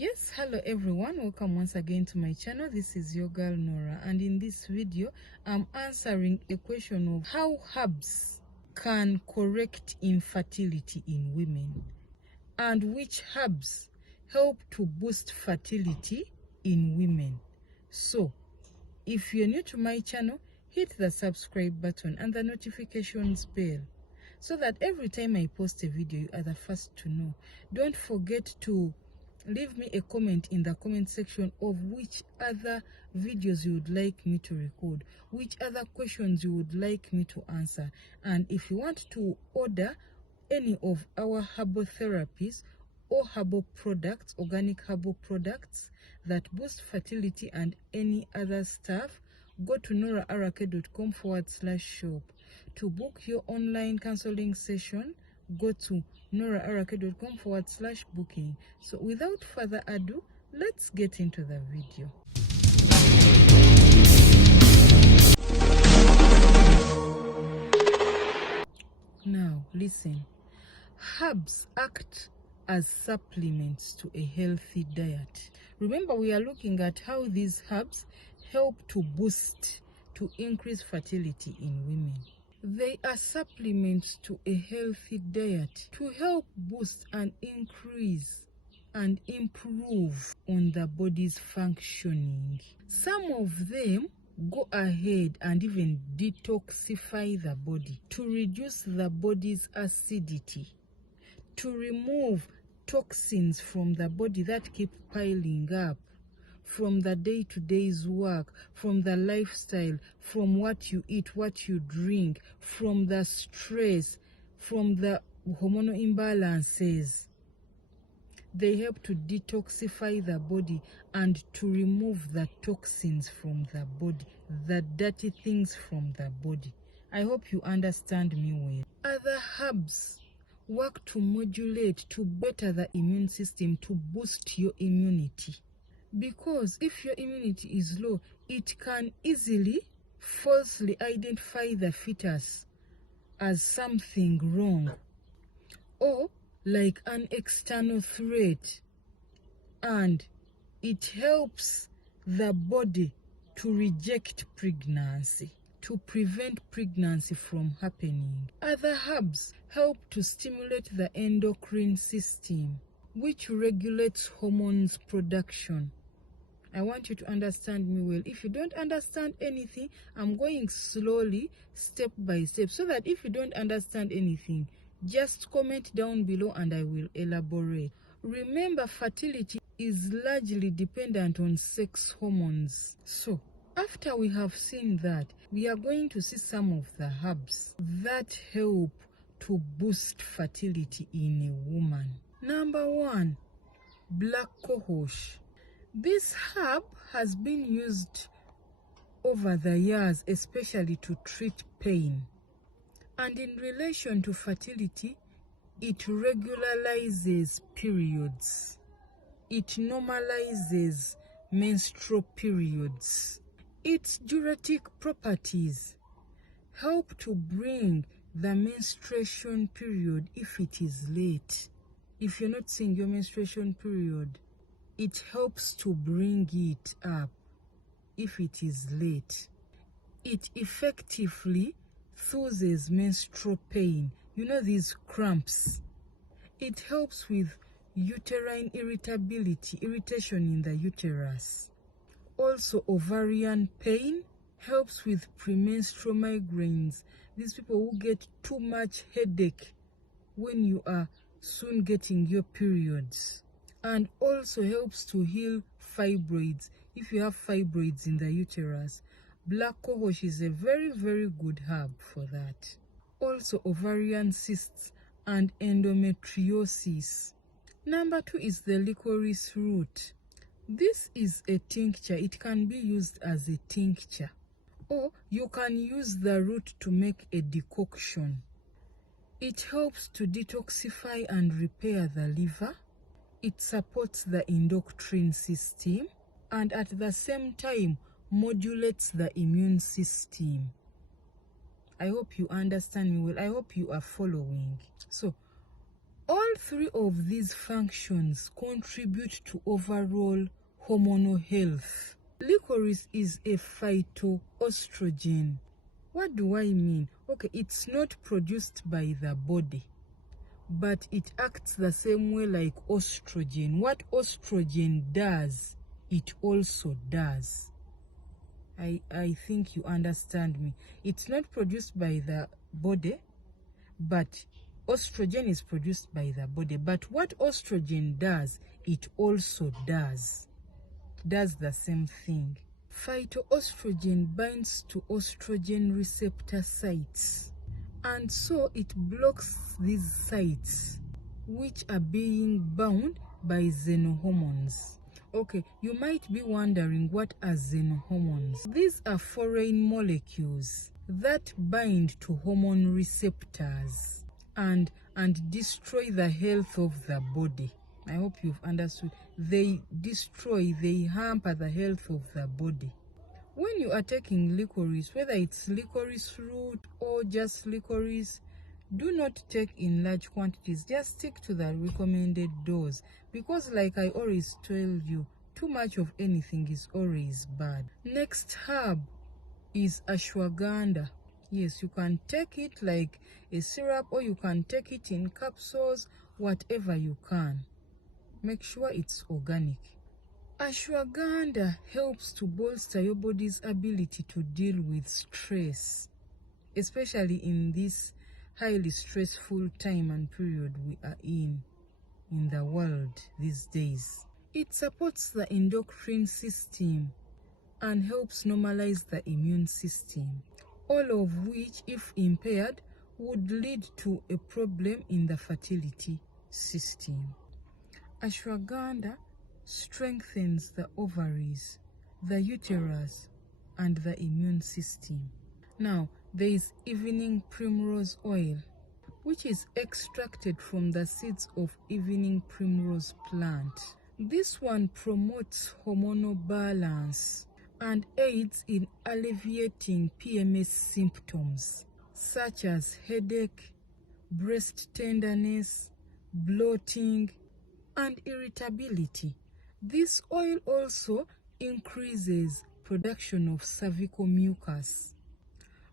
Yes, hello everyone, welcome once again to my channel. This is your girl Nora, and in this video I'm answering a question of how herbs can correct infertility in women and which herbs help to boost fertility in women. So if you're new to my channel, hit the subscribe button and the notifications bell so that every time I post a video you are the first to know. Don't forget to leave me a comment in the comment section of which other videos you would like me to record, which other questions you would like me to answer. And if you want to order any of our herbal therapies or herbal products, organic herbal products that boost fertility and any other stuff, go to noraarake.com/shop. To book your online counseling session, go to noraarake.com/booking. So without further ado, let's get into the video. Now listen, herbs act as supplements to a healthy diet. Remember, we are looking at how these herbs help to boost, to increase fertility in women. They are supplements to a healthy diet to help boost and increase and improve on the body's functioning. Some of them go ahead and even detoxify the body to reduce the body's acidity, to remove toxins from the body that keep piling up from the day-to-day's work, from the lifestyle, from what you eat, what you drink, from the stress, from the hormonal imbalances. They help to detoxify the body and to remove the toxins from the body, the dirty things from the body. I hope you understand me well. Other herbs work to modulate, to better the immune system, to boost your immunity. Because if your immunity is low, it can easily falsely identify the fetus as something wrong or like an external threat, and it helps the body to reject pregnancy, to prevent pregnancy from happening. Other herbs help to stimulate the endocrine system, which regulates hormones production. I want you to understand me well. If you don't understand anything, I'm going slowly, step by step, so that if you don't understand anything, just comment down below and I will elaborate. Remember, fertility is largely dependent on sex hormones. So, after we have seen that, we are going to see some of the herbs that help to boost fertility in a woman. Number 1, black cohosh. This herb has been used over the years, especially to treat pain. And in relation to fertility, it regularizes periods. It normalizes menstrual periods. Its diuretic properties help to bring the menstruation period if it is late. If you're not seeing your menstruation period, it helps to bring it up if it is late. It effectively soothes menstrual pain. You know, these cramps. It helps with uterine irritability, irritation in the uterus. Also, ovarian pain, helps with premenstrual migraines. These people who get too much headache when you are soon getting your periods. And also helps to heal fibroids. If you have fibroids in the uterus, black cohosh is a very, very good herb for that. Also, ovarian cysts and endometriosis. Number 2 is the licorice root. This is a tincture. It can be used as a tincture, or you can use the root to make a decoction. It helps to detoxify and repair the liver. It supports the endocrine system and at the same time modulates the immune system. I hope you understand me well. I hope you are following. So, All three of these functions contribute to overall hormonal health. Licorice is a phytoestrogen. What do I mean? Okay, it's not produced by the body, but it acts the same way like estrogen. What estrogen does, it also does. I think you understand me. It's not produced by the body, but estrogen is produced by the body. But what estrogen does, it also does the same thing. Phytoestrogen binds to estrogen receptor sites, and so it blocks these sites, which are being bound by xenohormones. Okay, you might be wondering, what are xenohormones? These are foreign molecules that bind to hormone receptors and destroy the health of the body. I hope you've understood. They hamper the health of the body. When you are taking licorice, whether it's licorice root or just licorice, do not take in large quantities. Just stick to the recommended dose, because like I always tell you, too much of anything is always bad. Next herb is ashwagandha. Yes, you can take it like a syrup, or you can take it in capsules, whatever you can. Make sure it's organic. Ashwagandha helps to bolster your body's ability to deal with stress, especially in this highly stressful time and period we are in the world these days. It supports the endocrine system and helps normalize the immune system, all of which, if impaired, would lead to a problem in the fertility system. Ashwagandha strengthens the ovaries, the uterus, and the immune system. Now, there is evening primrose oil, which is extracted from the seeds of evening primrose plant. This one promotes hormonal balance and aids in alleviating PMS symptoms such as headache, breast tenderness, bloating, and irritability. This oil also increases production of cervical mucus.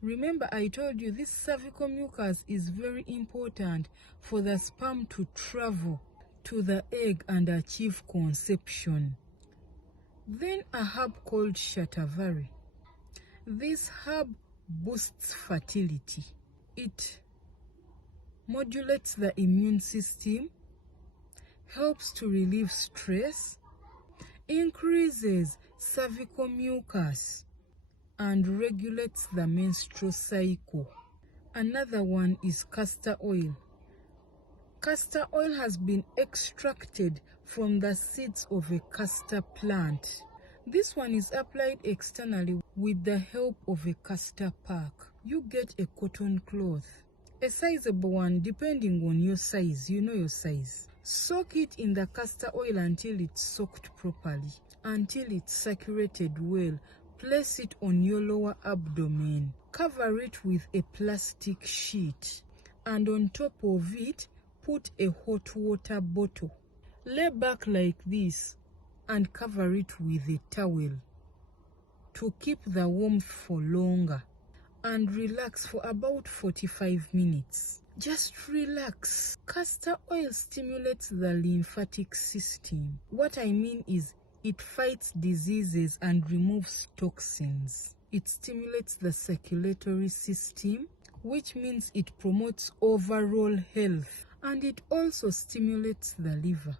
Remember, I told you this cervical mucus is very important for the sperm to travel to the egg and achieve conception. Then a herb called shatavari. This herb boosts fertility. It modulates the immune system, helps to relieve stress, increases cervical mucus, and regulates the menstrual cycle. Another one is castor oil. Castor oil has been extracted from the seeds of a castor plant. This one is applied externally with the help of a castor pack. You get a cotton cloth, a sizable one depending on your size. You know your size. Soak it in the castor oil until it's soaked properly, until it's saturated well. Place it on your lower abdomen. Cover it with a plastic sheet, and on top of it, put a hot water bottle. Lay back like this and cover it with a towel to keep the warmth for longer, and relax for about 45 minutes. Just relax. Castor oil stimulates the lymphatic system. What I mean is, it fights diseases and removes toxins. It stimulates the circulatory system, which means it promotes overall health. And it also stimulates the liver,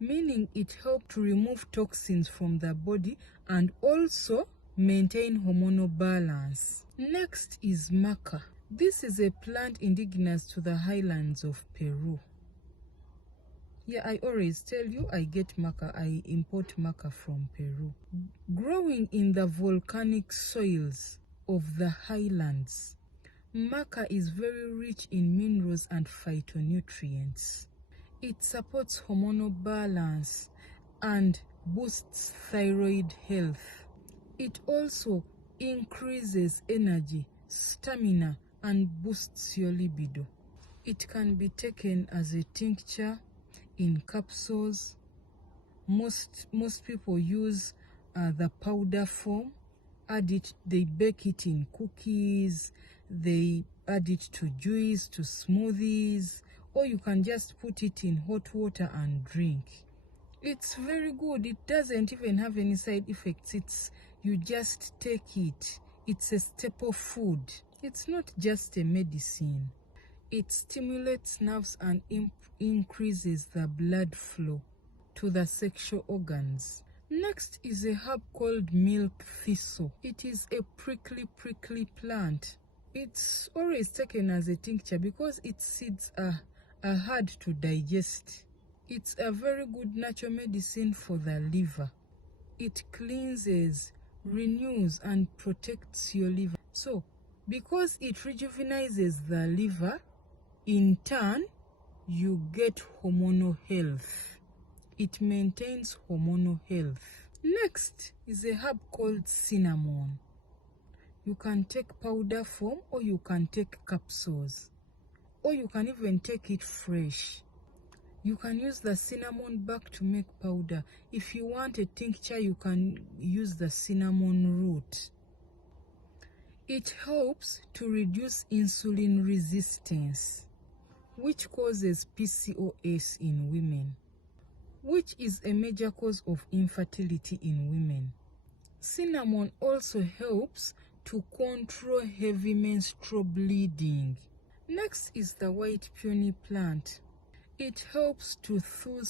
meaning it helps to remove toxins from the body and also maintain hormonal balance. Next is Maca. This is a plant indigenous to the highlands of Peru. Yeah, I always tell you I get Maca. I import Maca from Peru. Growing in the volcanic soils of the highlands, Maca is very rich in minerals and phytonutrients. It supports hormonal balance and boosts thyroid health. It also increases energy, stamina, and boosts your libido. It can be taken as a tincture, in capsules. Most people use the powder form. They bake it in cookies, they add it to juice, to smoothies, or you can just put it in hot water and drink. It's very good. It doesn't even have any side effects. You just take it. It's a staple food. It's not just a medicine. It stimulates nerves and increases the blood flow to the sexual organs. Next is a herb called milk thistle. It is a prickly plant. It's always taken as a tincture because its seeds are hard to digest. It's a very good natural medicine for the liver. It cleanses, renews, and protects your liver. So, because it rejuvenizes the liver, in turn, you get hormonal health. It maintains hormonal health. Next is a herb called cinnamon. You can take powder form, or you can take capsules, or you can even take it fresh. You can use the cinnamon bark to make powder. If you want a tincture, you can use the cinnamon root. It helps to reduce insulin resistance, which causes PCOS in women, which is a major cause of infertility in women. Cinnamon also helps to control heavy menstrual bleeding. Next is the white peony plant. It helps to soothe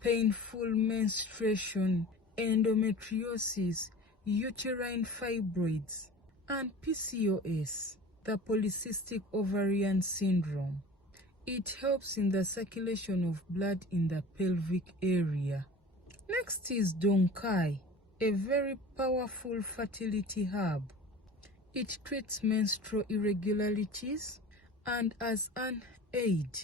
painful menstruation, endometriosis, uterine fibroids, and PCOS, the polycystic ovarian syndrome. It helps in the circulation of blood in the pelvic area. Next is Quai, a very powerful fertility herb. It treats menstrual irregularities and as an aid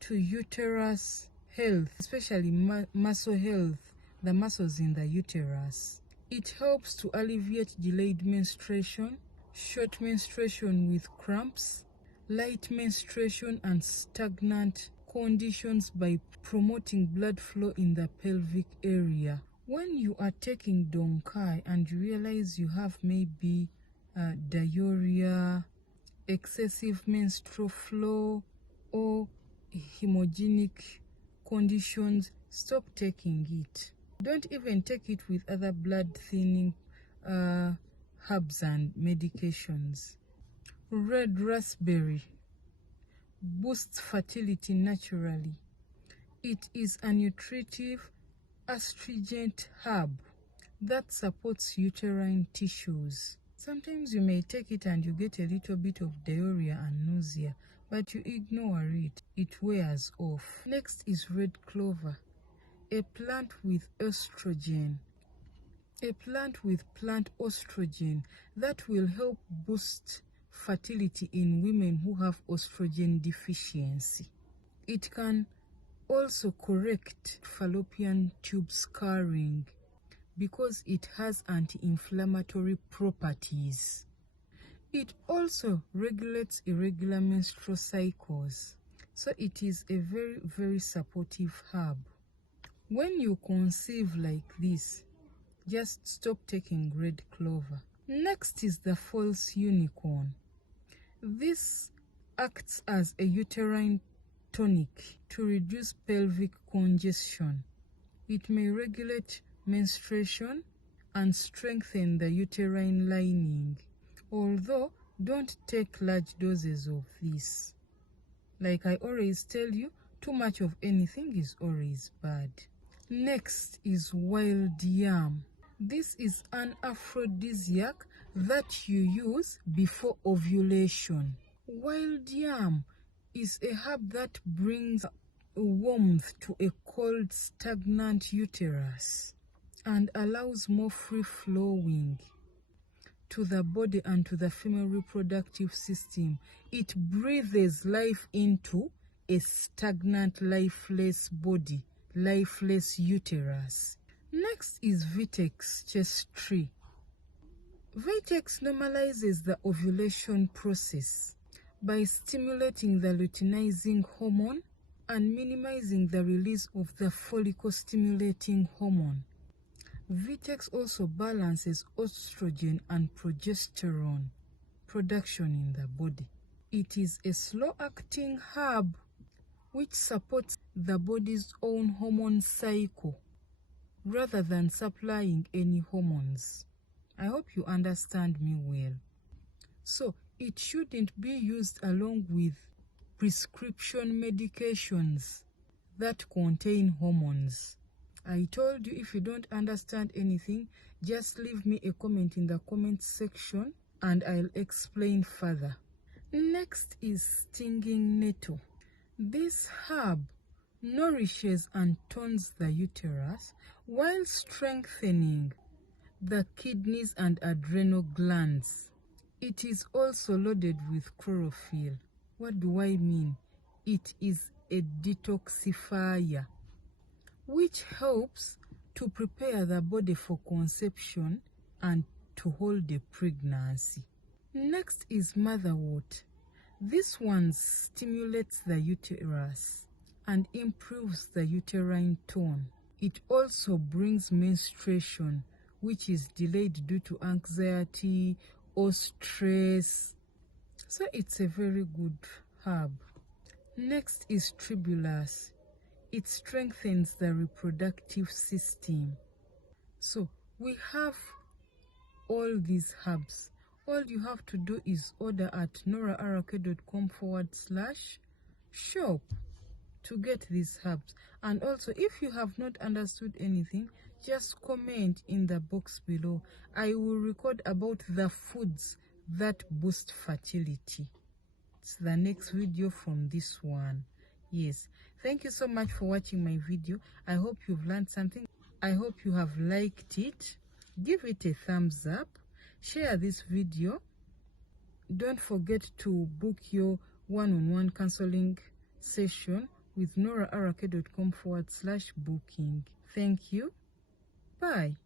to uterus health, especially muscle health, the muscles in the uterus. It helps to alleviate delayed menstruation, short menstruation with cramps, light menstruation, and stagnant conditions by promoting blood flow in the pelvic area. When you are taking Quai and you realize you have maybe diarrhea, excessive menstrual flow, or hemogenic conditions, stop taking it. Don't even take it with other blood thinning herbs and medications. Red raspberry boosts fertility naturally. It is a nutritive, astringent herb that supports uterine tissues. Sometimes you may take it and you get a little bit of diarrhea and nausea, but you ignore it. It wears off. Next is red clover, a plant with estrogen. A plant with plant estrogen that will help boost fertility in women who have estrogen deficiency. It can also correct fallopian tube scarring because it has anti-inflammatory properties. It also regulates irregular menstrual cycles, so it is a very, very supportive herb. When you conceive like this, just stop taking red clover. Next is the false unicorn. This acts as a uterine tonic to reduce pelvic congestion. It may regulate menstruation and strengthen the uterine lining, although don't take large doses of this. Like I always tell you, too much of anything is always bad. Next is wild yam. This is an aphrodisiac that you use before ovulation. Wild yam is a herb that brings warmth to a cold, stagnant uterus and allows more free flowing to the body and to the female reproductive system. It breathes life into a stagnant, lifeless body, lifeless uterus. Next is Vitex Chaste. Vitex normalizes the ovulation process by stimulating the luteinizing hormone and minimizing the release of the follicle-stimulating hormone. Vitex also balances estrogen and progesterone production in the body. It is a slow-acting herb which supports the body's own hormone cycle rather than supplying any hormones. I hope you understand me well. So it shouldn't be used along with prescription medications that contain hormones. I told you, if you don't understand anything, just leave me a comment in the comment section and I'll explain further. Next is stinging nettle. This herb nourishes and tones the uterus while strengthening the kidneys and adrenal glands. It is also loaded with chlorophyll. What do I mean? It is a detoxifier, which helps to prepare the body for conception and to hold a pregnancy. Next is Motherwort. This one stimulates the uterus and improves the uterine tone. It also brings menstruation, which is delayed due to anxiety or stress. So it's a very good herb. Next is Tribulus. It strengthens the reproductive system. So we have all these herbs. All you have to do is order at norark.com/shop to get these herbs. And also, if you have not understood anything, just comment in the box below. I will record about the foods that boost fertility. It's the next video from this one. Yes, thank you so much for watching my video. I hope you've learned something. I hope you have liked it. Give it a thumbs up. Share this video. Don't forget to book your one-on-one counseling session with norark.com/booking. Thank you. Bye.